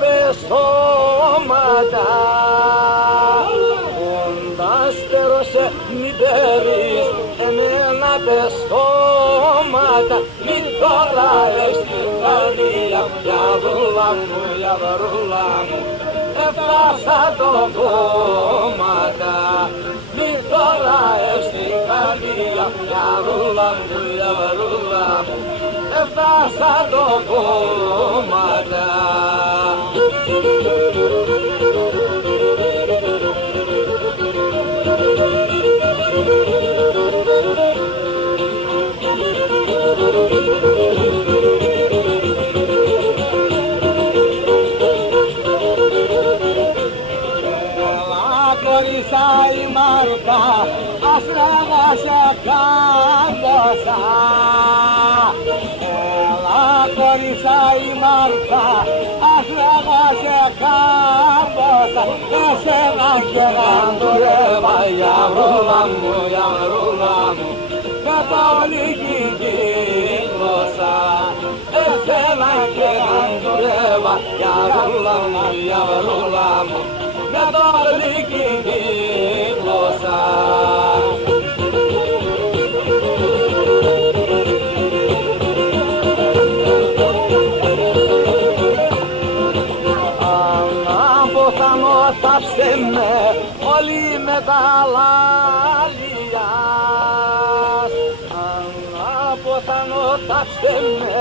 πεστώματα οντάστερωσε μη παίρνεις εμένα πεστώματα μη τώρα στην καρδία γιαβρούλα μου, γιαβρούλα μου έφτασα το κόμματα μη τώρα στην καρδία γιαβρούλα μου, γιαβρούλα μου έφτασα το κόμματα. Κορίσα η Μάρτα, ας λέγω σε κάμποσα. Έλα κορίσα η Μάρτα, ας λέγω σε κάμποσα. Εσένα και να δουλεύα, γιαβρούλα μου, γιαβρούλα μου, καθολική γλώσσα. Εσένα και να δουλεύα, γιαβρούλα μου, γιαβρούλα μου, καθολική γλώσσα. Αναποθανόταψε με όλοι με τα λάλια. Αναποθανόταψε με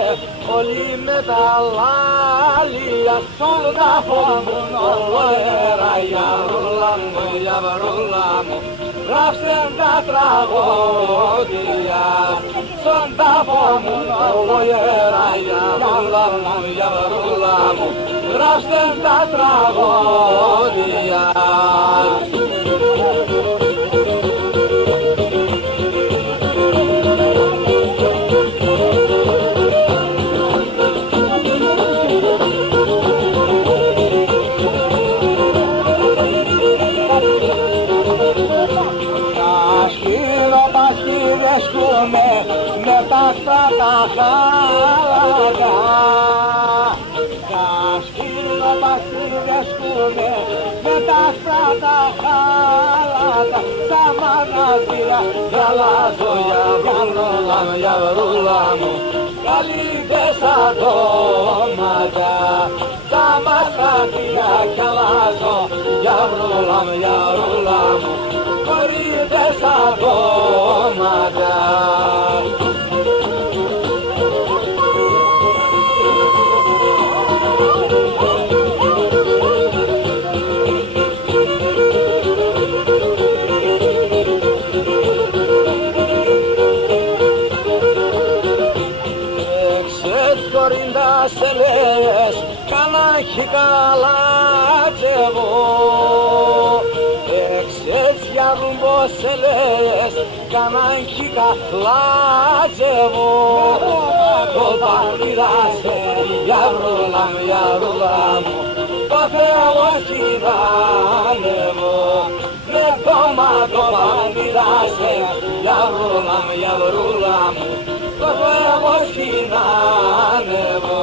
όλοι με τα λάλια. Στον τάφο μου ολοέρα, γιαβρούλα μου, γιαβρούλα μου, γράψε τα τραγώδια. Στον τάφο μου ολοέρα, γιαβρούλα μου, γιαβρούλα μου, γράψτε τα τραγώδια. Με τα στράτα χάλαγα, τα σκυλοπαστίδεσκουνε με τα στράτα χάλαγα, τα μαγαζιά γυαλάζω, γιαβρούλα μου, γιαβρούλα μου, καλύβες ατόματα, τα μαγαζιά γυαλάζω, γιαβρούλα μου, γιαβρούλα μου, καλύβες ατόματα. Σε λες κανάχι καλά κι εγώ, έξες για ρουμπό σε λες κανάχι καλά κι εγώ. Το παγκληράσαι γιαβρούλα μου, γιαβρούλα μου, το Θεό κυράνευω. Με κόμμα το παγκληράσαι γιαβρούλα μου, γιαβρούλα μου, το Θεό κυράνευω.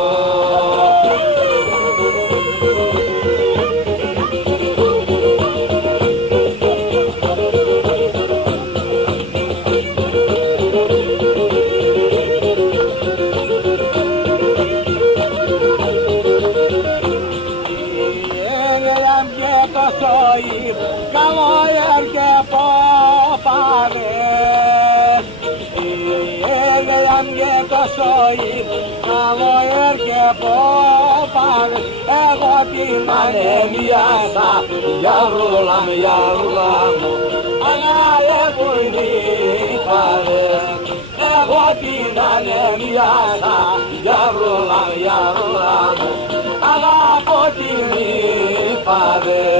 Καλό έρχε ποπάνε, έγελαν και το σόι, καλό έρχε ποπάνε, εγώ την ανέμιασα, γιαβρούλα μου, γιαβρούλα μου, ανάλευουν νύχταρες, εγώ την ανέμιασα, γιαβρούλα μου, γιαβρούλα μου, αγαπώ την νύχταρες.